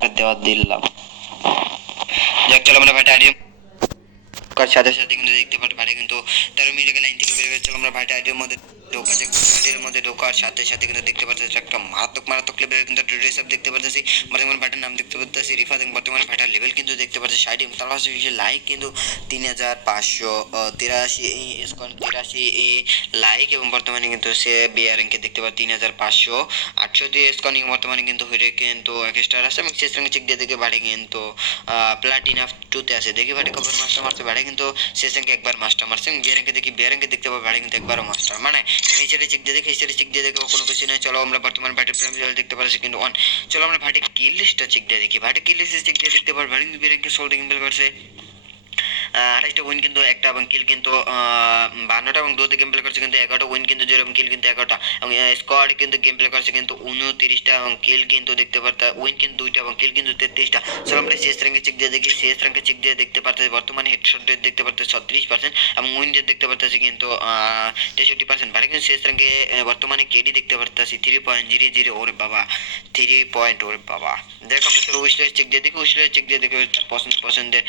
দেওয়া দিলাম। যাক চলো আমরা ভাইটা আইডিয়া কার সাথে সাথে কিন্তু দেখতে পারো ভাইটা কিন্তু 13 মিনিটের লাইন থেকে বের হয়ে চলো আমরা ভাইটা আইডিয়ার মধ্যে ঢোকা যাক। আইডিয়ার মধ্যে ঢোকার সাথে সাথে কিন্তু দেখতে পাচ্ছি একটা মারাত্মক লেভেলের কিন্তু একটা ড্রেস আপ দেখতে পাচ্ছি। বর্তমানে ভাইটার নাম দেখতে পাচ্ছি রিফাত এবং বর্তমানে ভাইটার লেভেল কিন্তু দেখতে পাচ্ছি 60 তার পাশাপাশি লাইক কিন্তু 3583 স্কোর 83 লাইক এবং বর্তমানে কিন্তু সে বিআর র্যাঙ্কে দেখতে পাচ্ছি 3568 স্কোরিং বর্তমানে কিন্তু হয়ে কিন্তু এক স্টার আছে এবং শেষ র্যাঙ্কে চেক দিয়ে দেখে ভাইটা কিন্তু প্লাটিনা 2 তে আছে। দেখি ভাইটা কবার মাস্টার মারছে, ভাইটা কিন্তু শেষ র্যাঙ্কে একবার মাস্টার মারছে এবং বিআর র্যাঙ্কে দেখি বিআর র্যাঙ্কে দেখতে পাবো ভাইটা কিন্তু একবারও মাস্টার মানে নিচের চেক দিয়ে দেখি নিচের চেক দিয়ে দেখো কোনো কিছু নাই। চলো আমরা বর্তমান ভাইটার প্রেম দেখতে পাচ্ছি কিন্তু অন। চলো আমরা ভাইটা কিল লিস্টটা চেক দিয়ে দেখি। ভাইটা কিল লিস্টে চেক দিয়ে দেখতে পারবো ভাইটা কিন্তু বিআর র্যাঙ্কে 16 কিল করছে, 28টা উইন কিন্তু একটা এবং কিল কিন্তু 52টা এবং 2তে গেম প্লে করছে কিন্তু 11টা উইন কিন্তু 0 এবং কিল কিন্তু 11টা এবং স্কোয়াড কিন্তু গেম প্লে করছে কিন্তু 29টা এবং কিল কিন্তু দেখতে পারতা উইন কিন্তু 2টা এবং কিল কিন্তু 33টা। চলো আমরা শেষ র্যাঙ্কে চেক দিয়ে দেখি। শেষ র্যাঙ্কে চেক দিয়ে দেখতে পারতেছি বর্তমানে হেডশট রেট দেখতে পারতেছি 36% এবং উইন রেট দেখতে পারতেছি কিন্তু 63%। ভাই কিন্তু শেষ র্যাঙ্কে বর্তমানে কেডি দেখতে পারতেছি 3.00। ওরে বাবা 3 পয়েন্ট, ওরে বাবা। দেখ আমরা চলো উইশলিস্ট চেক দিয়ে দেখি। উইশলিস্ট চেক দিয়ে দেখি পছন্দের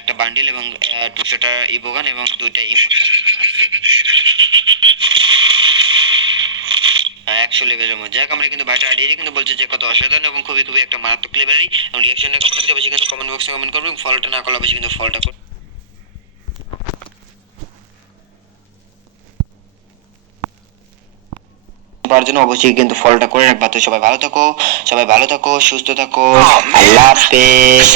একটা বান্ডিল এবং 200টা ইবোগান এবং 2টা ইমোট 100 লেভেলের মধ্যে। যাক আমরা কিন্তু বাইটা আইডিয়া কিন্তু বলছে যে কত অসাধারণ এবং খুবই একটা মারাত্মক লেভেলেরই এবং রিঅ্যাকশনটা কেমন লাগছে বেশি কিন্তু কমেন্ট বক্সে কমেন্ট করবে এবং ফলোটা না করলে বেশি কিন্তু ফলোটা করবে। পাওয়ার জন্য অবশ্যই কিন্তু ফলোটা করে রাখবা। তো সবাই ভালো থাকো, সুস্থ থাকো, আল্লাহ হাফেজ।